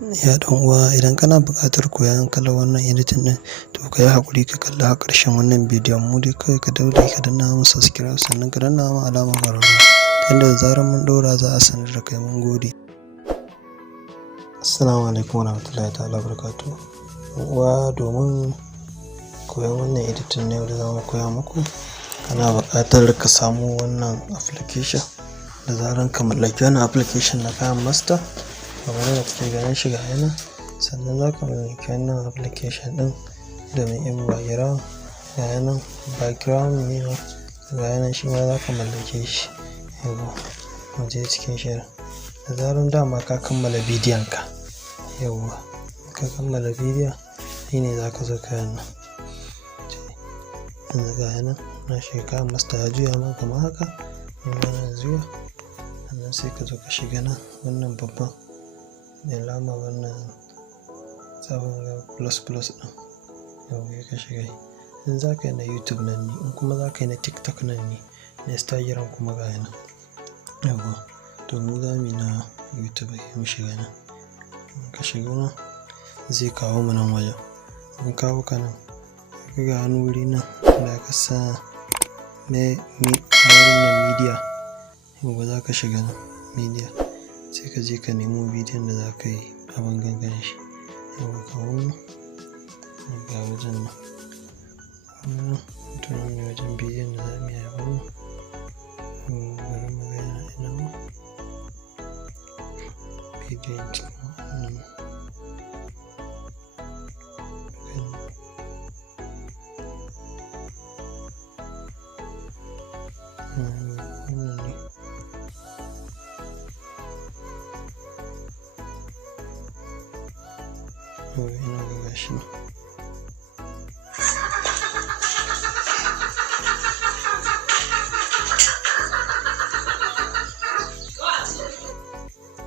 Ya ɗan uwa, idan kana buƙatar koyon kalar wannan editing ɗin, to ka yi haƙuri ka kalli har ƙarshen wannan bidiyon. Mu dai kawai ka daure ka danna mana subscribe, sannan ka danna mana alamar ƙararrawa ta yanda da zarar mun ɗora za a sanar da kai. Mun gode. Assalamu alaikum warahmatullahi ta'ala barakatuh. Ɗan uwa, domin koyon wannan editing na yau da zamu koya muku, kana buƙatar ka samu wannan application. Da zarar ka mallaki wannan application na kayan master, kamar yadda kuke ganin shi ga yana, sannan za ka mallaki wannan application ɗin domin yin background ga yanan, background ne ga yanan, shi ma za ka mallake shi. Yawwa, mu je cikin shirin. Da zarar dama ka kammala bidiyon ka, yawwa, ka kammala bidiyon, shine za ka zo ka yana. Yanzu ga yanan, na shiga kayan master ya juya ma kamar haka, yana juya. Sannan sai ka zo ka shiga nan wannan babban mai lama wannan sabon plus plus ɗin, yawwa ka shiga yi. In za ka yi na YouTube nan ne, in kuma za ka yi na TikTok nan ne, na Instagram kuma ga yana. Yawwa, to mu za mu yi na YouTube, mu shiga nan. In ka shiga nan zai kawo mu nan wajen. In kawo ka nan, ka ga wani wuri nan da aka sa wurin nan media. Yawwa, za ka shiga nan media, sai ka je ka nemo bidiyon da za ka yi abin gangan shi. Yawwa, kawo nan ga wajen nan. To nan ne wajen bidiyon da za mu yi abin nan. Bari mu ga yana ina ma bidiyon cikin wannan. Wannan ne. Ina ga gashi nan.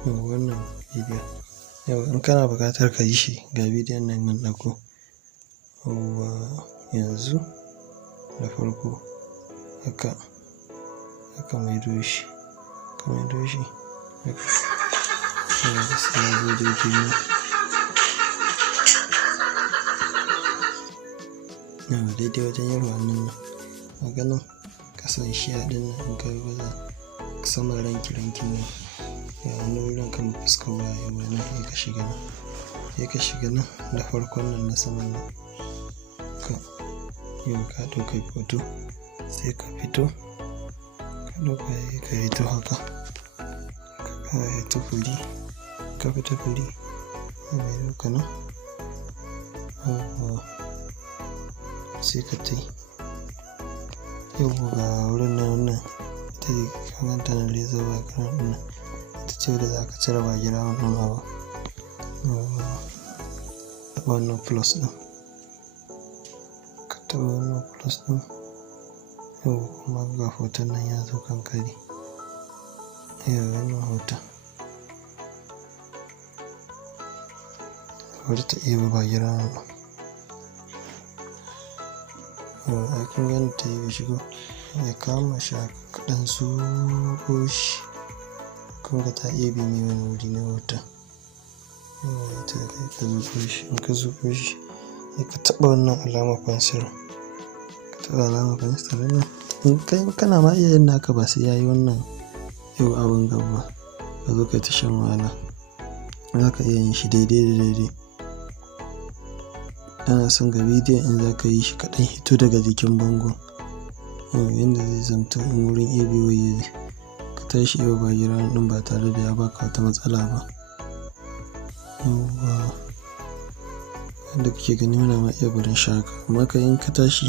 Wannan bidiyon. Yau in kana buƙatar ka yi shi, ga bidiyon nan mun ɗauko. Yawwa, yanzu da farko haka maido shi, ka maido shi haka. Yawwa, sai ya zo daidai nan. Yawwa, daidai wajen yin wannan nan. Kaga nan ƙasan shi ɗin nan, in ka baza saman rankin nan. Ga wani wurin kan fuskar waya, yawwa nan sai ka shiga nan. Sai ka shiga nan da farkon nan na saman nan. Yau ka ɗauka hoto, sai ka fito, ka ɗauka ka fito haka. Ka fito furi, ka fito furi, mai ɗauka nan. Yawwa, sai ka tai. Yawwa, ga wurin nan wannan, ita ce ka ganta nan laser background ɗin nan. Ita ce wadda za ka cire background ɗin abu. Yawwa, wannan plus ɗin. Ka taɓa wannan plus ɗin. Yawwa, kuma ga hoton nan ya zo kankare. Yawwa, wannan hoton. Bari ta ɗeba background ɗin. Yawwa, ai kun gani ta ɗebe shi ko? Ya kama shi haka kaɗan zuƙo shi. Kun ga ta ɗebe mai wani wuri na hoton. Yawwa, ita kai ka zuƙo shi. In ka zuƙo shi, sai ka taɓa wannan alamar fensir. Ka taɓa alamar fensir nan. In kai kana ma iya yin naka ba sai yayi wannan yau abin gaba. Ka zo kai ta shan wahala. Za ka iya yin shi daidai da daidai. Ana son ga bidiyon in za ka yi shi kaɗan hito daga jikin bangon. Yawwa, yanda zai zamto in wurin ɗebewar yayi, ka tashi ɗeba background ɗin ba tare da ya baka wata matsala ba. Yawwa, yadda kuke gani muna ma iya barin shi haka. Amma kai in ka tashi,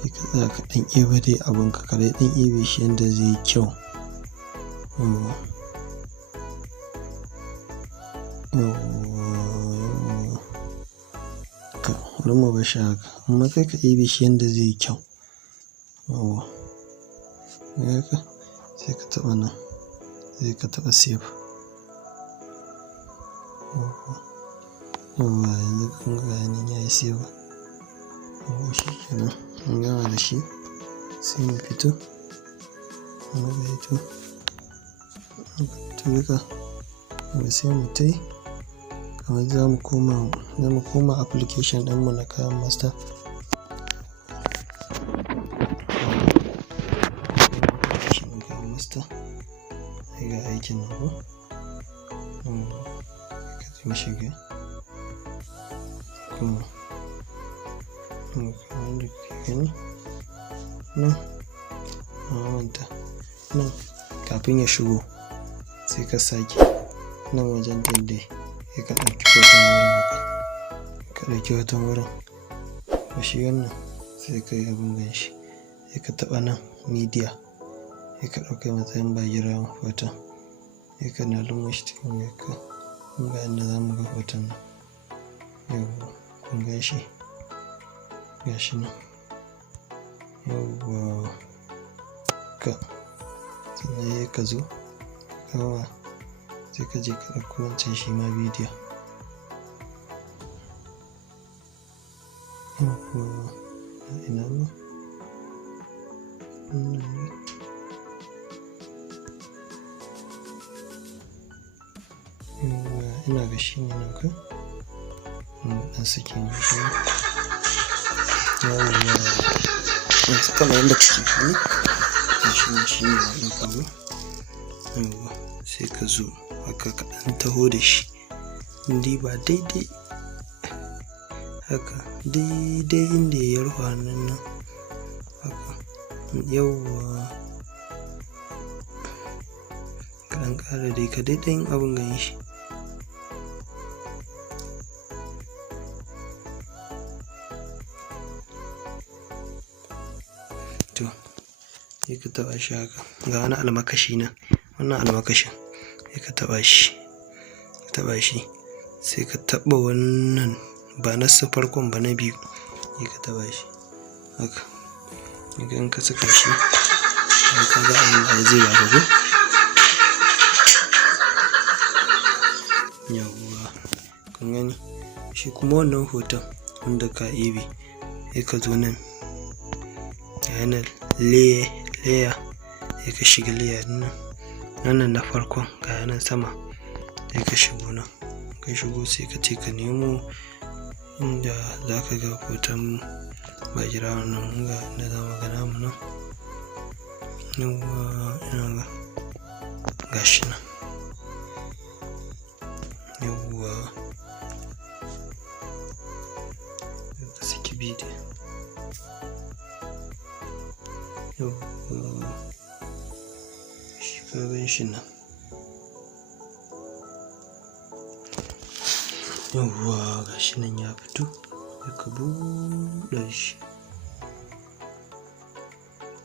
sai ka tsaya ka ɗan ɗeba dai abin ka, ka dai ɗan ɗebe shi yanda zai yi kyau. Yawwa. Yawwa. Bari mu bar shi haka. Amma kai ka ɗebe shi yanda zai yi kyau. Yawwa. Haka, sai ka taɓa nan, sai ka taɓa save. Yawwa, yanzu kun ga yanan yayi save. Yawwa, shi kenan. Mun gama da shi, sai mu fito. Mu fito duka. Yawwa, sai mu tai. kamar za mu koma application ɗinmu na kayan master. Ga aikin nan ko ka mu shiga kuma kamar da kuke gani nan manta nan kafin ya shigo sai ka sake nan wajen daidai sai ka ɗauki hoton wurin haka ka ɗauki hoton wurin ba shi wannan sai ka yi abin ganshi sai ka taɓa nan media sai ka ɗauka matsayin background hoton sai ka nalumo shi cikin wayarka kun ga inda za mu ga hoton nan yawwa kun gan shi gashi nan yawwa ka sannan sai ka zo kawa sai ka je ka ɗauko wancan shi ma bidiyon yawwa ina ne wannan ne yawwa ina ga shi ne nan ka ɗan sakin shi yawwa yanzu kamar yadda kuke gani shi ne wannan abu yawwa sai ka zo haka ka ɗan taho da shi ba daidai haka daidai inda ya rufe hannun nan haka yawwa ka ɗan ƙara dai ka daidai abin ganin shi to sai ka taɓa shi haka ga wani almakashi nan wannan almakashin sai ka taɓa shi sai ka taɓa wannan ba na farkon ba na biyu sai ka taɓa shi haka idan ka saka shi ka ga abin da zai baka ko yawwa kun gani shi kuma wannan hoton wanda ka ebe sai ka zo nan yana layer sai ka shiga layer nan na farkon ga nan sama sai ka shigo nan ka shigo sai ka ce ka nemo inda za ka ga hoton background nan ga inda za mu ga namu nan yawwa ina ga shi nan yawwa ka saki bidiyo yawwa shi ka gan shi nan yawwa ga shi nan ya fito sai ka buɗe shi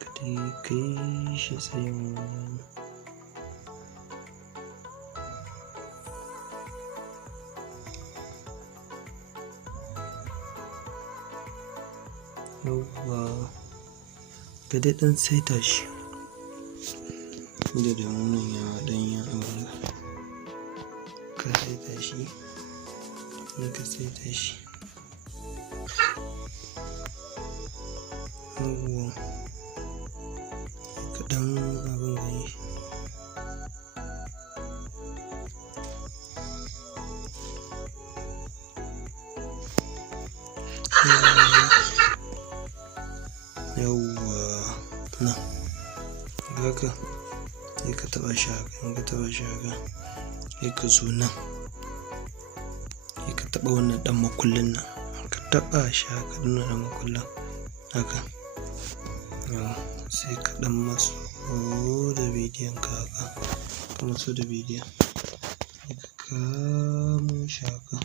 ka dai kai shi tsayin yawwa ka dai ɗan saita shi da wannan ya ɗan yin abin ka saita shi ka saita shi yawwa ka ɗan abin gani yawwa nan haka sai ka taɓa shi haka in ka taɓa shi haka sai ka zo nan sai ka taɓa wannan ɗan makullin nan ka taɓa shi haka nuna ɗan makullin haka sai ka ɗan matso da bidiyon ka haka ka matso da bidiyon sai ka kamo shi haka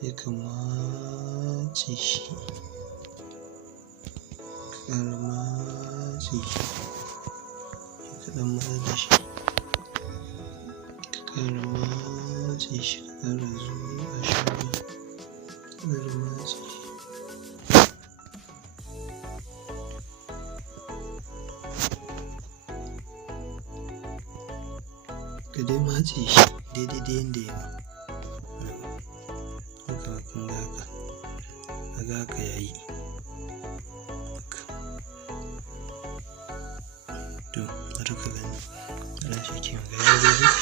sai ka matse shi ka ƙara matse shi sai ka ɗan matsar da shi ka ƙara matse shi ka ƙara zuwa shi ka ƙara matse shi ka dai matse shi daidai da yanda ya ma haka kun ga haka kaga haka yayi to bari ka gani ana shi ke ga yayi daidai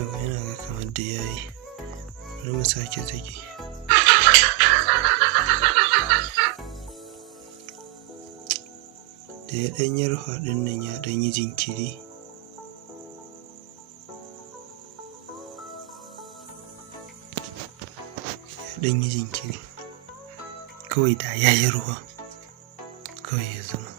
Yau yana ga kamar da yayi, bari mu sake zagi. Da ya ɗan yi rufa ɗin nan ya ɗan yi jinkiri. ɗan yi jinkiri, kawai da ya yi ruwa kawai ya zama.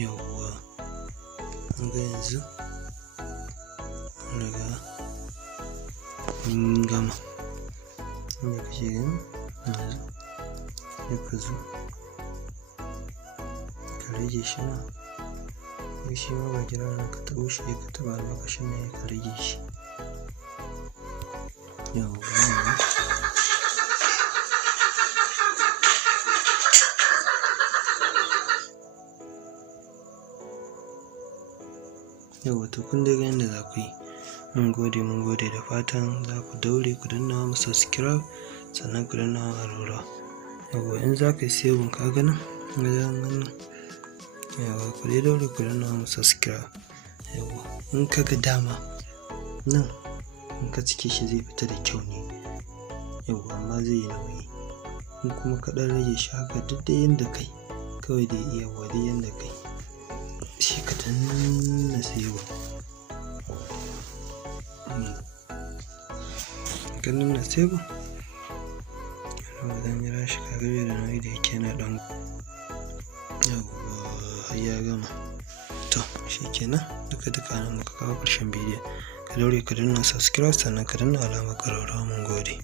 Yawwa, kun ga yanzu mun riga mun gama. Inda kake gani yanzu sai ka zo ka rage shi ma, ko shi ma ba jira na ka taɓo shi ka taɓa lokacin ne ka rage shi. Yawwa yawwa, to kun dai ga yanda za ku yi. Mun gode da fatan za ku daure ku danna mu subscribe, sannan ku danna mu ƙararrawa. Yawwa in za ka yi saving ka ga nan wajen wannan, yawwa ku dai daure ku danna mu subscribe. Yawwa in ka ga dama nan in ka cike shi zai fita da kyau ne, yawwa amma zai yi nauyi. In kuma ka ɗan rage shi haka duk dai yanda kai, kawai dai yawwa dai yanda kai shi ka danna saving. Ka danna saving, yawwa zan jira shi ka ga bai da nauyi da yake na ɗan, yawwa ya gama. To shi kenan, duka nan muka kawo ƙarshen bidiyon. Ka daure ka danna subscribe, sannan ka danna alamar ƙararrawa. Mun gode.